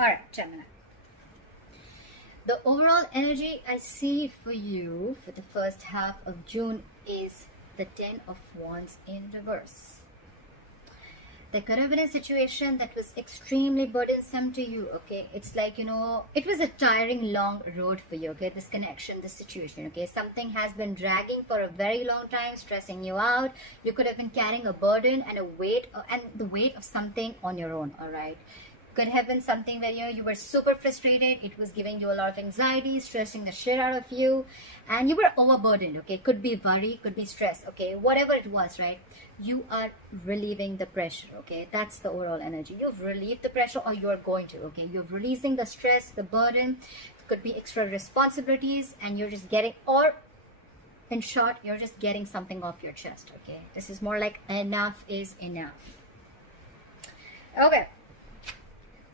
All right, Gemini. The overall energy I see for you for the first half of June is the 10 of Wands in reverse. There could have been a situation that was extremely burdensome to you, okay? It's like, you know, it was a tiring, long road for you, okay? This connection, this situation, okay? Something has been dragging for a very long time, stressing you out. You could have been carrying a burden and a weight, and the weight of something on your own, all right? Could have been something where you were super frustrated. It was giving you a lot of anxiety, stressing the shit out of you, and you were overburdened, okay? Could be worry, could be stress, okay? Whatever it was, right? You are relieving the pressure, okay? That's the overall energy. You've relieved the pressure, or you're going to, okay? You're releasing the stress, the burden. It could be extra responsibilities, and you're just getting, or in short, you're just getting something off your chest, okay? This is more like enough is enough. Okay.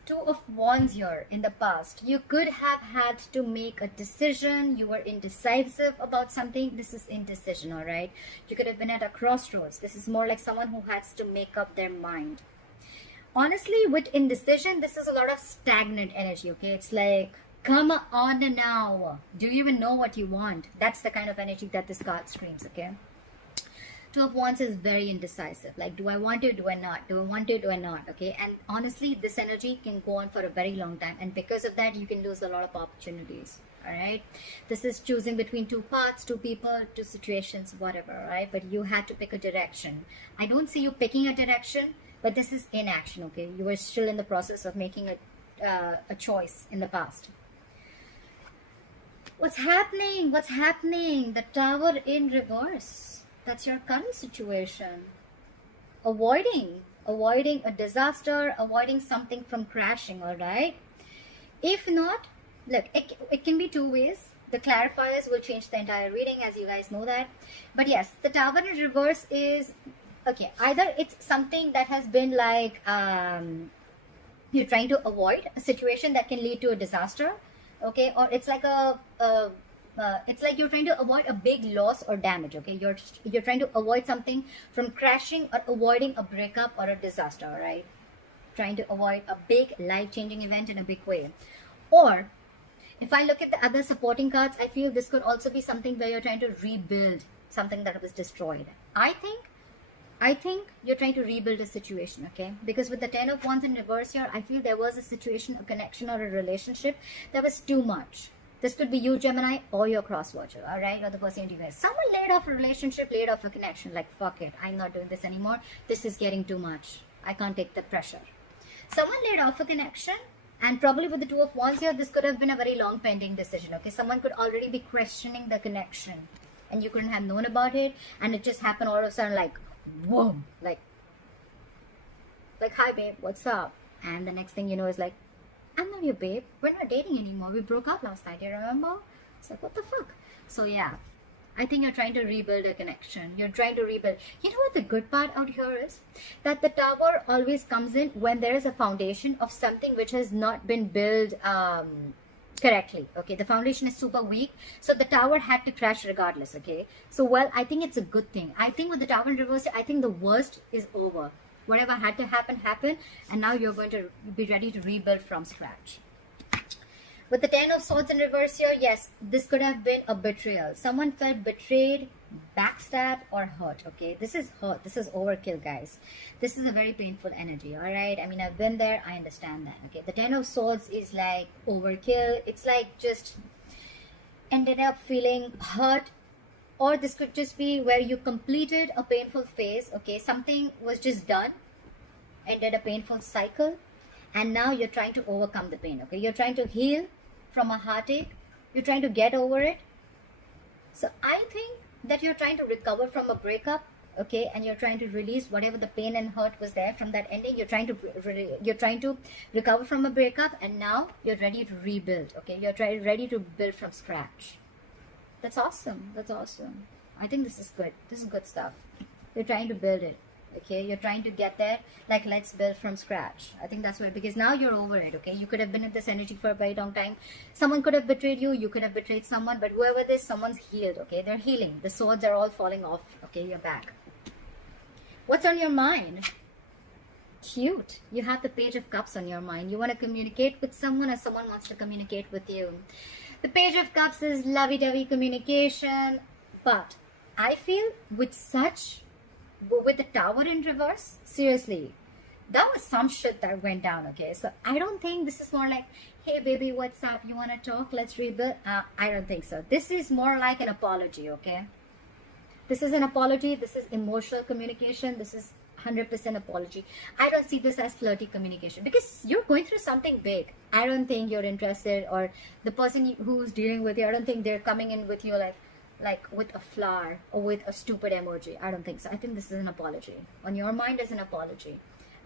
Two of Wands here in the past. You could have had to make a decision. You were indecisive about something. This is indecision, all right? You could have been at a crossroads. This is more like someone who has to make up their mind. Honestly, with indecision, this is a lot of stagnant energy, okay? It's like, come on now. Do you even know what you want? That's the kind of energy that this card screams, okay? Two of Wands is very indecisive. Like, do I want to, do I not? Do I want to, do I not? Okay, and honestly, this energy can go on for a very long time, and because of that, you can lose a lot of opportunities. All right, this is choosing between two paths, two people, two situations, whatever. All right, but you had to pick a direction. I don't see you picking a direction, but this is inaction. Okay, you were still in the process of making a choice in the past. What's happening? What's happening? The Tower in reverse. That's your current situation. Avoiding a disaster, avoiding something from crashing, all right? If not, look, it can be two ways. The clarifiers will change the entire reading, as you guys know that. But yes, the Tower in reverse is, okay, either it's something that has been like, you're trying to avoid a situation that can lead to a disaster, okay? Or it's like it's like you're trying to avoid a big loss or damage, okay? You're trying to avoid something from crashing, or avoiding a breakup or a disaster, all right? Trying to avoid a big life-changing event in a big way. Or if I look at the other supporting cards, I feel this could also be something where you're trying to rebuild something that was destroyed. I think you're trying to rebuild a situation, okay? Because with the 10 of Wands in reverse here, I feel there was a situation, a connection, or a relationship that was too much. This could be you, Gemini, or your cross-watcher, all right? Or the person you guys. Someone laid off a relationship, laid off a connection. Like, fuck it, I'm not doing this anymore. This is getting too much. I can't take the pressure. Someone laid off a connection, and probably with the Two of Wands here, this could have been a very long pending decision, okay? Someone could already be questioning the connection, and you couldn't have known about it, and it just happened all of a sudden, like, whoa, like, hi, babe, what's up? And the next thing you know is like, I'm not your babe. We're not dating anymore. We broke up last night. You remember? It's like, what the fuck? So yeah, I think you're trying to rebuild a connection. You're trying to rebuild. You know what the good part out here is? That the Tower always comes in when there is a foundation of something which has not been built correctly. Okay, the foundation is super weak. So the Tower had to crash regardless. Okay, so well, I think it's a good thing. I think with the Tower in reverse, I think the worst is over. Whatever had to happen, happened, and now you're going to be ready to rebuild from scratch. With the 10 of Swords in reverse here, yes, this could have been a betrayal. Someone felt betrayed, backstabbed, or hurt, okay? This is hurt. This is overkill, guys. This is a very painful energy, all right? I mean, I've been there. I understand that, okay? The 10 of Swords is like overkill. It's like just ended up feeling hurt. Or this could just be where you completed a painful phase, okay? Something was just done, ended a painful cycle, and now you're trying to overcome the pain, okay? You're trying to heal from a heartache. You're trying to get over it. So I think that you're trying to recover from a breakup, okay? And you're trying to release whatever the pain and hurt was there from that ending. You're trying to recover from a breakup, and now you're ready to rebuild, okay? You're ready to build from scratch. That's awesome. That's awesome. I think this is good. This is good stuff. You're trying to build it. Okay, you're trying to get there. Like, let's build from scratch. I think that's where, because now you're over it. Okay, you could have been in this energy for a very long time. Someone could have betrayed you. You could have betrayed someone. But whoever this, someone's healed. Okay, they're healing. The swords are all falling off. Okay, you're back. What's on your mind? cute. You have the Page of Cups on your mind. You want to communicate with someone, or someone wants to communicate with you. The Page of Cups is lovey-dovey communication, but I feel with the Tower in reverse, seriously, that was some shit that went down, okay? So I don't think this is more like, hey baby, what's up? You want to talk? Let's rebuild. I don't think so. This is more like an apology, okay? This is an apology. This is emotional communication. This is 100% apology. I don't see this as flirty communication because you're going through something big. I don't think you're interested, or the person who's dealing with you, I don't think they're coming in with you like with a flower or with a stupid emoji. I don't think so. I think this is an apology. On your mind is an apology.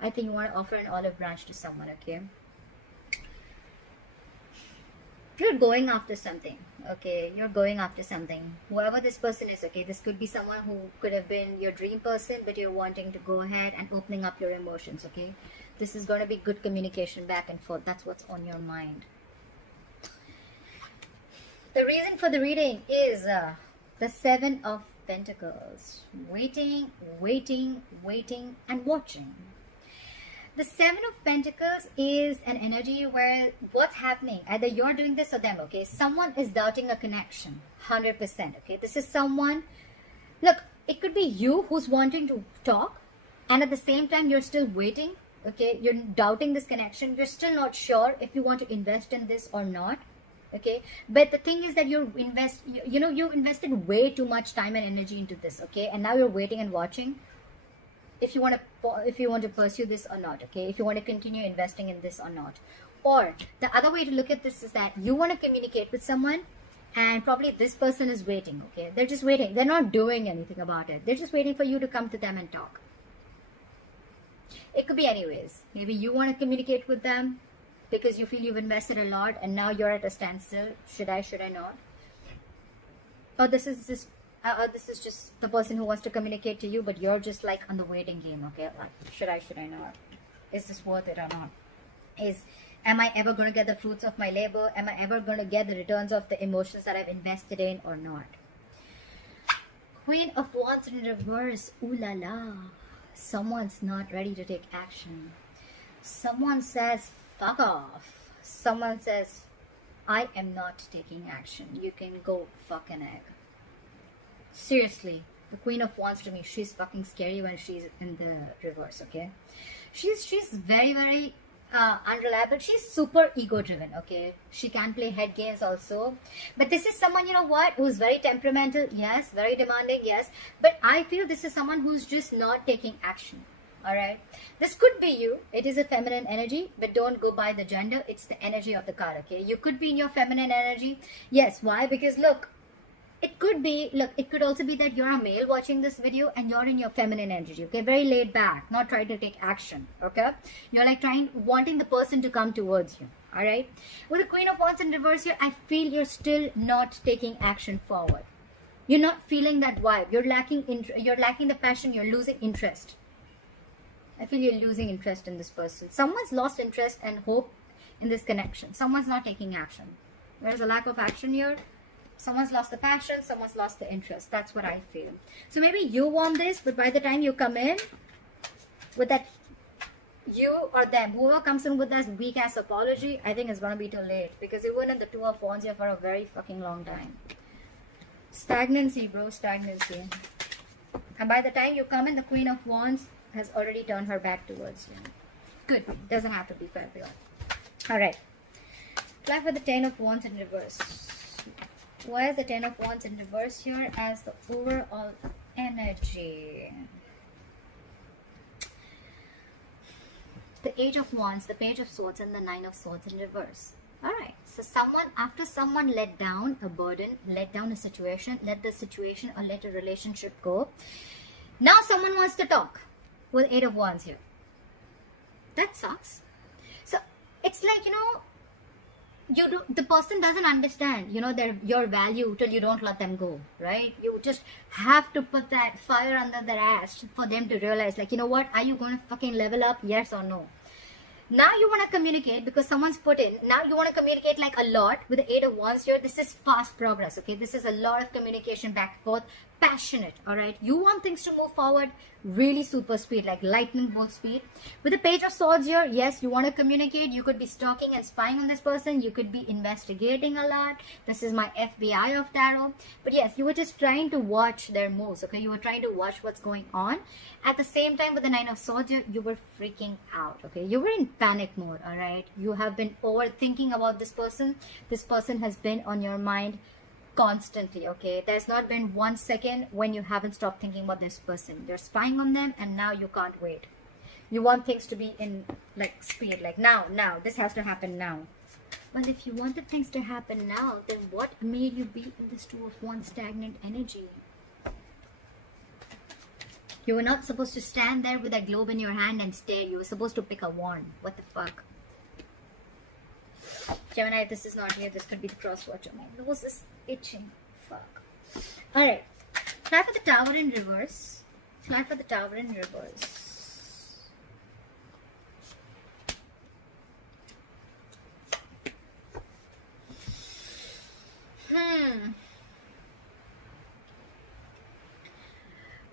I think you want to offer an olive branch to someone, okay? You're going after something, okay? You're going after something. Whoever this person is, okay? This could be someone who could have been your dream person, but you're wanting to go ahead and opening up your emotions, okay? This is going to be good communication back and forth. That's what's on your mind. The reason for the reading is the Seven of Pentacles. Waiting, waiting, waiting, and watching. The Seven of Pentacles is an energy where what's happening, either you're doing this or them, okay? Someone is doubting a connection, 100%, okay? This is someone, look, it could be you who's wanting to talk, and at the same time, you're still waiting, okay? You're doubting this connection. You're still not sure if you want to invest in this or not, okay? But the thing is that you invested way too much time and energy into this, okay? And now you're waiting and watching. If you want to pursue this or not, okay? If you want to continue investing in this or not. Or the other way to look at this is that you want to communicate with someone, and probably this person is waiting, okay? They're just waiting. They're not doing anything about it. They're just waiting for you to come to them and talk. It could be anyways. Maybe you want to communicate with them because you feel you've invested a lot and now you're at a standstill. Should I not? Or this is just the person who wants to communicate to you, but you're just like on the waiting game, okay? Like, should I not? Is this worth it or not? Am I ever going to get the fruits of my labor? Am I ever going to get the returns of the emotions that I've invested in or not? Queen of Wands in reverse. Ooh la la. Someone's not ready to take action. Someone says, fuck off. Someone says, I am not taking action. You can go fuck an egg. Seriously, the Queen of Wands to me, she's fucking scary when she's in the reverse, okay? She's very, very unreliable. She's super ego driven, okay? She can play head games also. But this is someone, you know what, who's very temperamental, yes, very demanding, yes. But I feel this is someone who's just not taking action, all right? This could be you. It is a feminine energy, but don't go by the gender. It's the energy of the card, okay? You could be in your feminine energy. Yes, why? Because look, it could also be that you're a male watching this video and you're in your feminine energy, okay? Very laid back, not trying to take action, okay? You're like wanting the person to come towards you, all right? With the Queen of Wands in reverse here, I feel you're still not taking action forward. You're not feeling that vibe. You're lacking the passion. You're losing interest. I feel you're losing interest in this person. Someone's lost interest and hope in this connection. Someone's not taking action. There's a lack of action here. Someone's lost the passion, someone's lost the interest. That's what I feel. So maybe you want this, but by the time you come in with that, you or them, whoever comes in with that weak ass apology, I think it's gonna be too late, because you were in the Two of Wands here for a very fucking long time. Stagnancy, bro, stagnancy. And by the time you come in, the Queen of Wands has already turned her back towards you. Could be, doesn't have to be Fabio. Alright. Apply for the 10 of Wands in reverse. Why is the 10 of Wands in reverse here as the overall energy? The Age of Wands, the Page of Swords, and the 9 of Swords in reverse. Alright, so after someone let down a burden, let down a situation, let the situation or let a relationship go, now someone wants to talk with 8 of Wands here. That sucks. So it's like, the person doesn't understand, your value till you don't let them go, right? You just have to put that fire under their ass for them to realize, like, you know what, are you going to fucking level up, yes or no? Now you want to communicate because someone's put in. Now you want to communicate like a lot with the 8 of Wands here. This is fast progress, okay? This is a lot of communication back and forth, passionate, all right? You want things to move forward really super speed, like lightning bolt speed. With the Page of Swords here, yes, you want to communicate. You could be stalking and spying on this person. You could be investigating a lot. This is my FBI of tarot. But yes, you were just trying to watch their moves, okay? You were trying to watch what's going on. At the same time, with the Nine of Swords here, you were freaking out, okay? You were in panic mode, all right? You have been overthinking about this person. This person has been on your mind constantly, okay? There's not been 1 second when you haven't stopped thinking about this person. You're spying on them, and now you can't wait. You want things to be in like speed, like now, this has to happen now. Well, if you wanted things to happen now, then what made you be in this Two of Wands stagnant energy? You were not supposed to stand there with a globe in your hand and stare. You were supposed to pick a wand. What the fuck? Gemini, this is not here. This could be the crosswatch. My nose is itching. Fuck. Alright. Try for the Tower in reverse. Try for the Tower in reverse.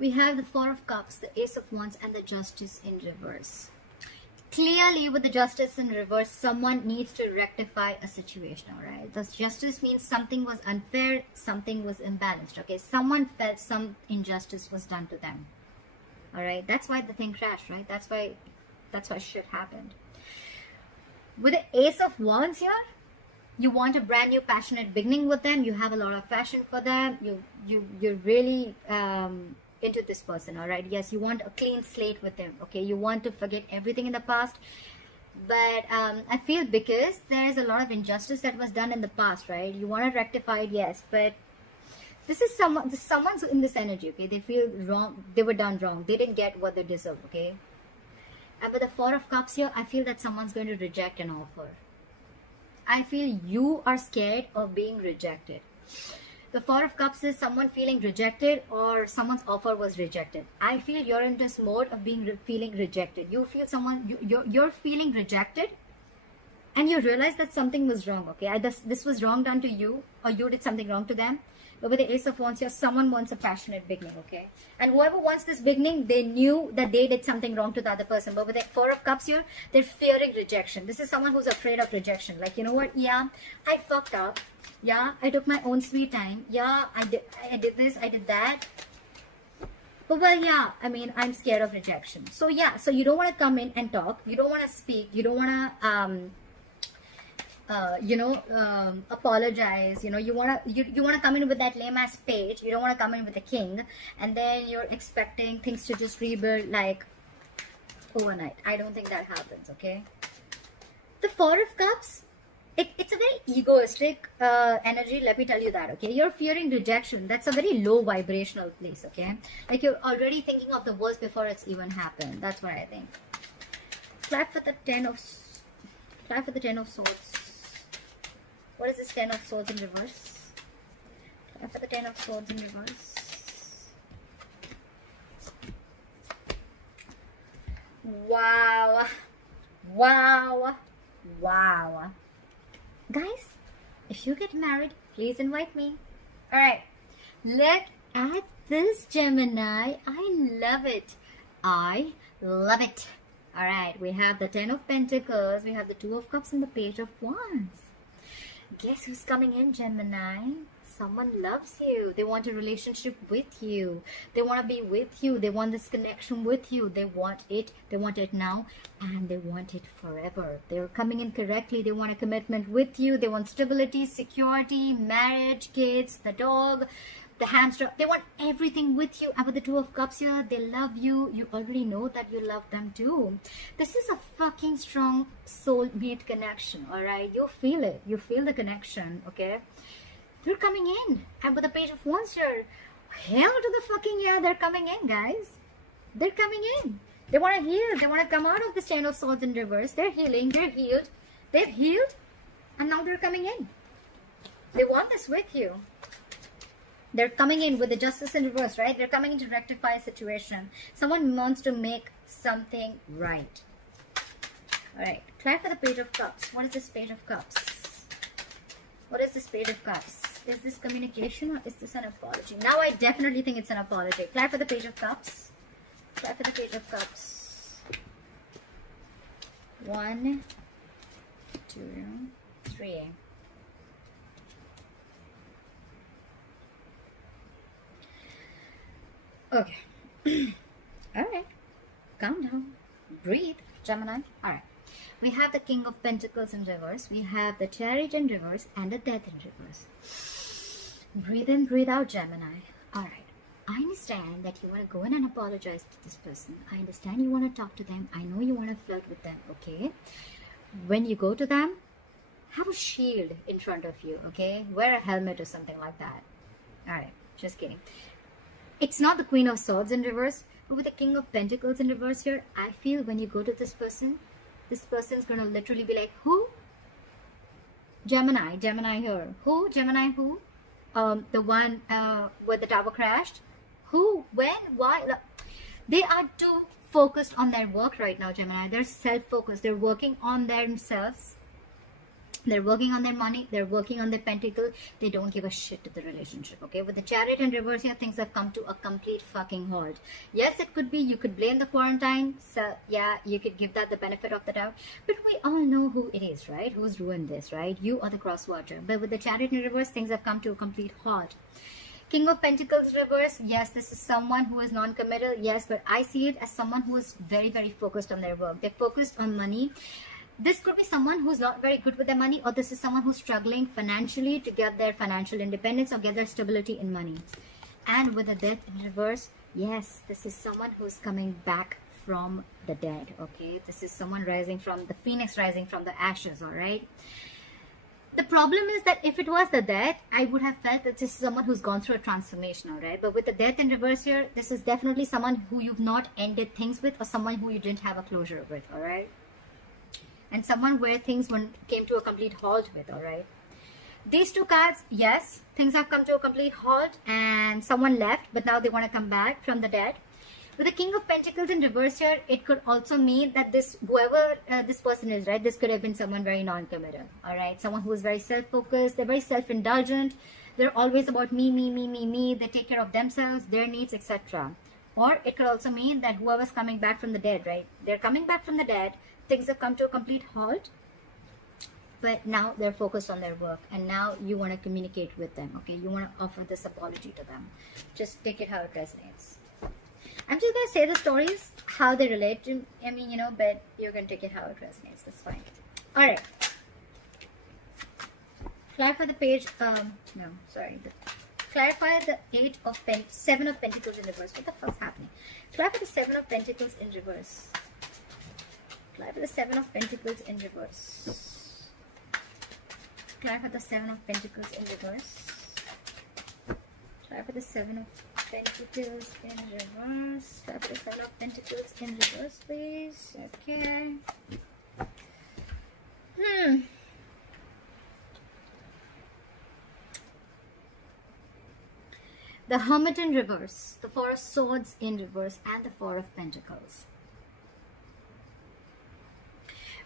We have the Four of Cups, the Ace of Wands, and the Justice in reverse. Clearly, with the Justice in reverse, someone needs to rectify a situation, all right? The Justice means something was unfair, something was imbalanced, okay? Someone felt some injustice was done to them, all right? That's why the thing crashed, right? That's why shit happened. With the Ace of Wands here, you want a brand new passionate beginning with them. You have a lot of passion for them. You're really into this person, all right? Yes, you want a clean slate with them, okay? You want to forget everything in the past. But I feel because there is a lot of injustice that was done in the past, right? You want to rectify it, yes, but this is someone's in this energy, okay? They feel wrong. They were done wrong. They didn't get what they deserve, okay? And with the Four of Cups here, I feel that someone's going to reject an offer. I feel you are scared of being rejected. The Four of Cups is someone feeling rejected or someone's offer was rejected. I feel you're in this mode of feeling rejected. You feel you're feeling rejected and you realize that something was wrong, okay? This was wrong done to you or you did something wrong to them. But with the Ace of Wands here, someone wants a passionate beginning, okay? And whoever wants this beginning, they knew that they did something wrong to the other person. But with the Four of Cups here, they're fearing rejection. This is someone who's afraid of rejection. Like, you know what? Yeah, I fucked up. Yeah, I took my own sweet time. Yeah, I did this, I did that. But well, yeah, I mean, I'm scared of rejection. So yeah, so you don't want to come in and talk. You don't want to speak. You don't want to apologize. You know, you want to come in with that lame ass page. You don't want to come in with a king, and then you're expecting things to just rebuild like overnight. I don't think that happens, okay? The Four of Cups, it's a very egoistic energy, let me tell you that, okay? You're fearing rejection. That's a very low vibrational place, okay? Like you're already thinking of the worst before it's even happened. That's what I think. Clap for the Ten of Swords. What is this Ten of Swords in reverse? Clap for the Ten of Swords in reverse. Wow. Wow. Wow. Guys, if you get married, please invite me. Alright, look at this, Gemini. I love it. I love it. Alright, we have the Ten of Pentacles, we have the Two of Cups and the Page of Wands. Guess who's coming in, Gemini? Someone loves you. They want a relationship with you. They want to be with you. They want this connection with you. They want it. They want it now. And they want it forever. They're coming in correctly. They want a commitment with you. They want stability, security, marriage, kids, the dog, the hamster. They want everything with you. And with the Two of Cups here, they love you. You already know that you love them too. This is a fucking strong soulmate connection, all right? You feel it. You feel the connection, okay? They're coming in. And with the Page of Wands here, hell to the fucking yeah, they're coming in, guys. They're coming in. They want to heal. They want to come out of this Ten of Swords in reverse. They're healing. They're healed. They've healed. And now they're coming in. They want this with you. They're coming in with the Justice in reverse, right? They're coming in to rectify a situation. Someone wants to make something right. Alright. Try for the Page of Cups. What is this Page of Cups? What is this Page of Cups? Is this communication or is this an apology? Now I definitely think it's an apology. Clap for the Page of Cups. Clap for the Page of Cups. 1, 2, 3. Okay. Alright. Calm down. Breathe, Gemini. Alright. We have the King of Pentacles in reverse. We have the Chariot in reverse and the Death in reverse. Breathe in, breathe out, Gemini. Alright. I understand that you want to go in and apologize to this person. I understand you want to talk to them. I know you want to flirt with them, okay? When you go to them, have a shield in front of you, okay? Wear a helmet or something like that. Alright, just kidding. It's not the Queen of Swords in reverse, but with the King of Pentacles in reverse here, I feel when you go to this person's gonna literally be like, who? Gemini here. Who? Gemini who? The one where the tower crashed? Who? When? Why? They are too focused on their work right now, Gemini. They're self-focused. They're working on themselves. They're working on their money. They're working on their pentacle. They don't give a shit to the relationship, okay? With the Chariot in reverse here, things have come to a complete fucking halt. Yes, it could be. You could blame the quarantine. So, yeah, you could give that the benefit of the doubt. But we all know who it is, right? Who's ruined this, right? You are the cross watcher. But with the Chariot in reverse, things have come to a complete halt. King of Pentacles reverse, yes, this is someone who is non-committal, yes, but I see it as someone who is very, very focused on their work. They're focused on money. This could be someone who's not very good with their money, or this is someone who's struggling financially to get their financial independence or get their stability in money. And with the Death in reverse, yes, this is someone who's coming back from the dead, okay? This is someone rising from the phoenix, rising from the ashes, all right? The problem is that if it was the Death, I would have felt that this is someone who's gone through a transformation, all right? But with the Death in reverse here, this is definitely someone who you've not ended things with, or someone who you didn't have a closure with, all right? And someone where things came to a complete halt with, all right? These two cards, yes, things have come to a complete halt and someone left, but now they want to come back from the dead. With the King of Pentacles in reverse here, it could also mean that whoever this person is, right, this could have been someone very non-committal, all right? Someone who is very self-focused, they're very self-indulgent, they're always about me, they take care of themselves, their needs, etc. Or it could also mean that whoever's coming back from the dead, right, they're coming back from the dead, things have come to a complete halt, but now they're focused on their work, and now you want to communicate with them, okay? You want to offer this apology to them. Just take it how it resonates. I'm just going to say the stories, how they relate to, I mean, you know, but you can take it how it resonates. That's fine. All right. Clarify the page, clarify the Seven of Pentacles in reverse. What the fuck's happening? Clarify the Seven of Pentacles in reverse. Clarify the Seven of Pentacles in reverse. Clarify the Seven of Pentacles in reverse. Clarify the Seven of Pentacles in reverse. Clarify the Seven of Pentacles in reverse, please. Okay. The Hermit in reverse, the Four of Swords in reverse, and the Four of Pentacles.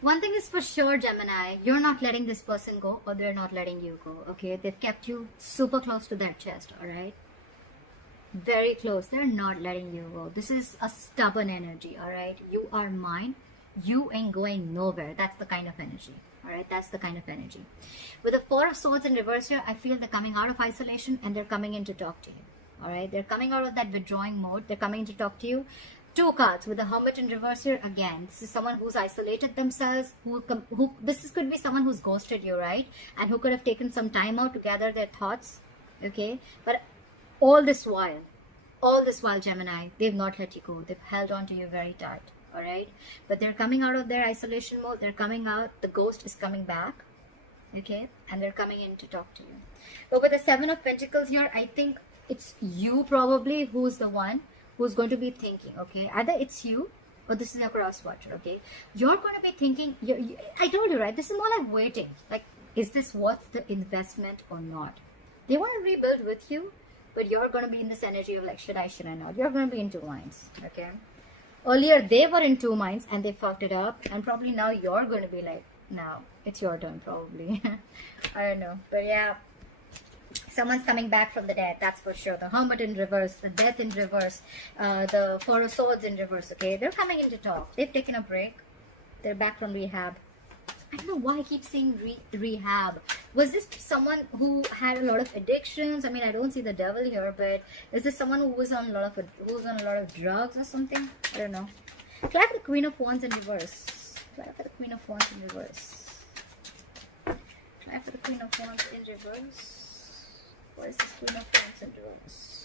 One thing is for sure, Gemini, you're not letting this person go, or they're not letting you go, okay? They've kept you super close to their chest, all right? Very close. They're not letting you go. This is a stubborn energy, all right? You are mine. You ain't going nowhere. That's the kind of energy, all right? That's the kind of energy. With the Four of Swords in reverse here, I feel they're coming out of isolation and they're coming in to talk to you, all right? They're coming out of that withdrawing mode. They're coming in to talk to you. Two cards with the Hermit in reverse here. Again, this is someone who's isolated themselves. This could be someone who's ghosted you, right? And who could have taken some time out to gather their thoughts, okay? But all this while, Gemini, they've not let you go. They've held on to you very tight, all right? But they're coming out of their isolation mode. They're coming out. The ghost is coming back, okay? And they're coming in to talk to you. But with the Seven of Pentacles here, I think it's you probably who's the one who's going to be thinking, okay? Either it's you or this is your cross watcher, okay? You're going to be thinking, I told you, right? This is more like waiting. Like, is this worth the investment or not? They want to rebuild with you, but you're going to be in this energy of like, should I not? You're going to be in two minds, okay? Earlier, they were in two minds and they fucked it up. And probably now you're going to be like, now it's your turn probably. I don't know. But yeah, Someone's coming back from the dead, that's for sure. The Hermit in reverse, the Death in reverse, the Four of Swords in reverse, okay? They're coming in to talk. They've taken a break. They're back from rehab. I don't know why I keep saying rehab. Was this someone who had a lot of addictions? I mean, I don't see the devil here, but is this someone who was on a lot of drugs or something? I don't know. Try for the Queen of Wands in reverse. Try for the Queen of Wands in reverse. Try for the Queen of Wands in reverse. What is this Queen of Wands in reverse?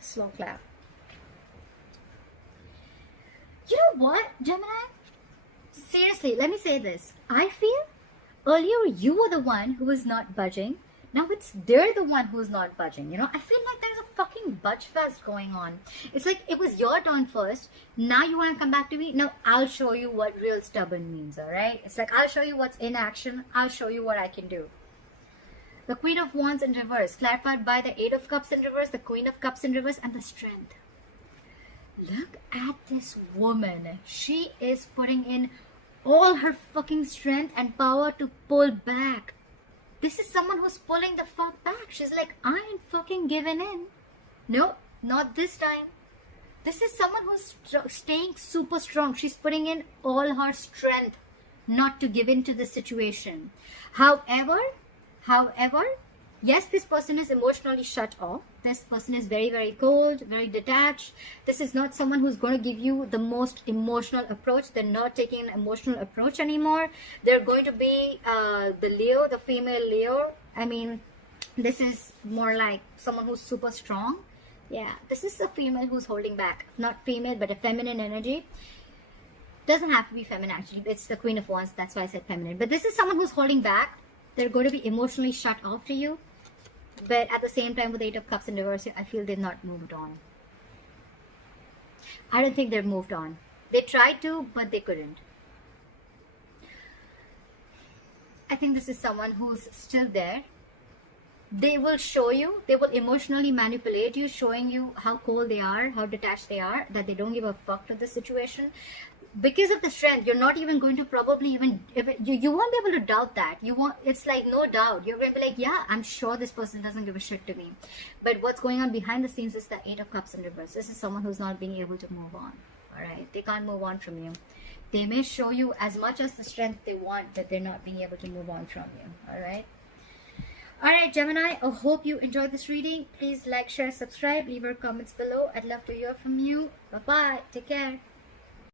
Slow clap. You know what, Gemini? Seriously, let me say this. I feel earlier you were the one who was not budging. Now they're the one who's not budging. You know, I feel like there's a fucking budge fest going on. It's like it was your turn first. Now you want to come back to me. Now I'll show you what real stubborn means. All right. It's like I'll show you what's in action. I'll show you what I can do. The Queen of Wands in reverse, clarified by the Eight of Cups in reverse, the Queen of Cups in reverse, and the Strength. Look at this woman. She is putting in all her fucking strength and power to pull back. This is someone who's pulling the fuck back. She's like, I ain't fucking giving in. No, not this time. This is someone who's staying super strong. She's putting in all her strength not to give in to the situation. However, yes, this person is emotionally shut off. This person is very, very cold, very detached. This is not someone who's going to give you the most emotional approach. They're not taking an emotional approach anymore. They're going to be the Leo, the female Leo. I mean, this is more like someone who's super strong. Yeah, this is a female who's holding back. Not female, but a feminine energy. Doesn't have to be feminine, actually. It's the Queen of Wands. That's why I said feminine. But this is someone who's holding back. They're going to be emotionally shut off to you. But at the same time, with the Eight of Cups in reverse, I feel they've not moved on. I don't think they've moved on. They tried to, but they couldn't. I think this is someone who's still there. They will show you, they will emotionally manipulate you, showing you how cold they are, how detached they are, that they don't give a fuck to the situation. Because of the Strength, you're not even going to probably even, you won't be able to doubt that. It's like no doubt. You're going to be like, yeah, I'm sure this person doesn't give a shit to me. But what's going on behind the scenes is the Eight of Cups in reverse. This is someone who's not being able to move on. All right, they can't move on from you. They may show you as much as the strength they want, but they're not being able to move on from you. All right. All right, Gemini, I hope you enjoyed this reading. Please like, share, subscribe, leave your comments below. I'd love to hear from you. Bye-bye. Take care.